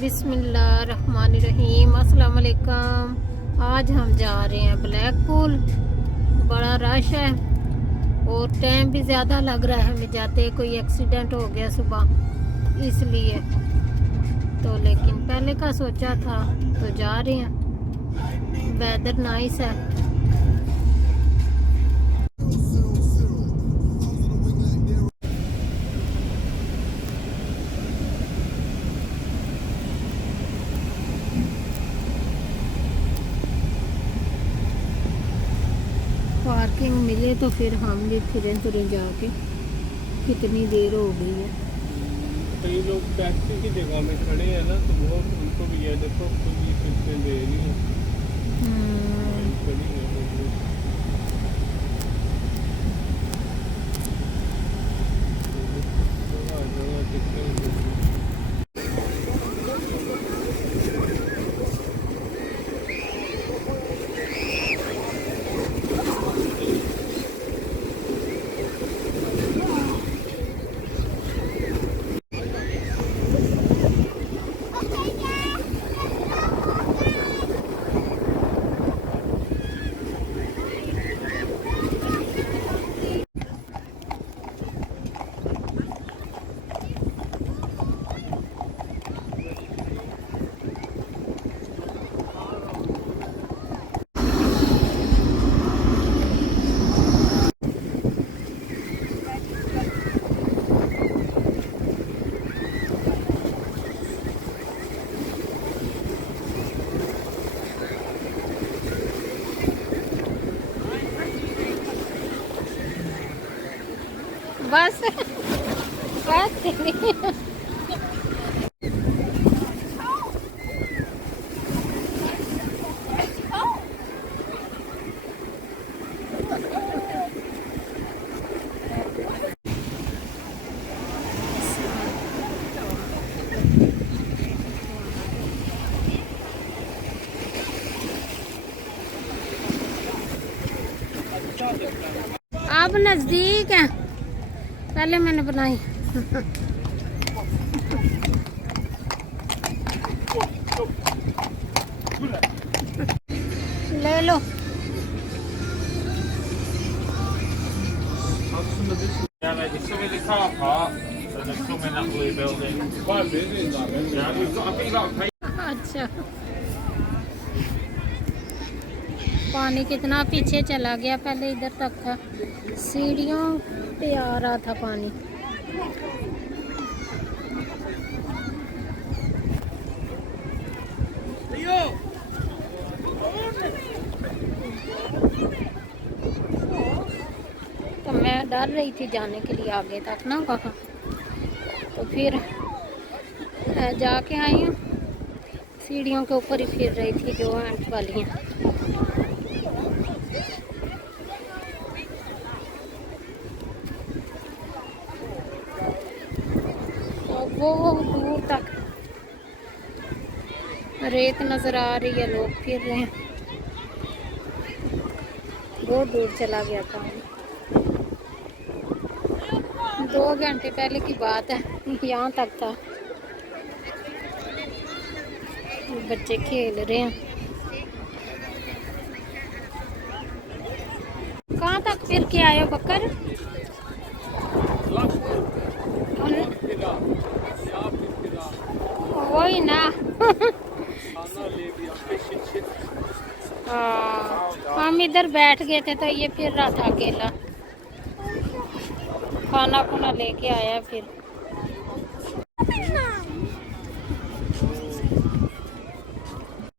बिस्मिल्लाहिर्रहमानिर्रहीम। अस्सलाम वालेकुम। आज हम जा रहे हैं ब्लैकपूल। बड़ा रश है और टाइम भी ज़्यादा लग रहा है हमें जाते। कोई एक्सीडेंट हो गया सुबह इसलिए तो, लेकिन पहले का सोचा था तो जा रहे हैं। वेदर नाइस है। पार्किंग मिले तो फिर हम भी फिरें तुरे जाके। कितनी देर हो गई है। कई लोग टैक्सी की जगह में खड़े हैं ना, तो बहुत उनको भी है, देखो खुद ही कितने दे रही है। खड़ी है वो। बस बस आप नजदीक हैं। पहले मैंने बनाई। ले लो। Yeah, like there's some in the car park and there's some in that blue building. Quite busy, is that? Yeah, we've got. I think you've got to pay. अच्छा, पानी कितना पीछे चला गया। पहले इधर तक था, सीढ़ियों पे आ रहा था पानी। तो मैं डर रही थी जाने के लिए आगे तक ना कहा, तो फिर जाके आई हूँ। सीढ़ियों के ऊपर ही फिर रही थी जो एंट वाली हैं। वो दूर तक रेत नजर आ रही है, लोग फिर रहे हैं। बहुत दूर चला गया था। 2 घंटे पहले की बात है, यहाँ तक था। बच्चे खेल रहे हैं। कहाँ तक फिर के आए हो बकर? वही ना। हम इधर बैठ गए थे तो ये फिर रहा था अकेला। खाना खुना लेके आया फिर।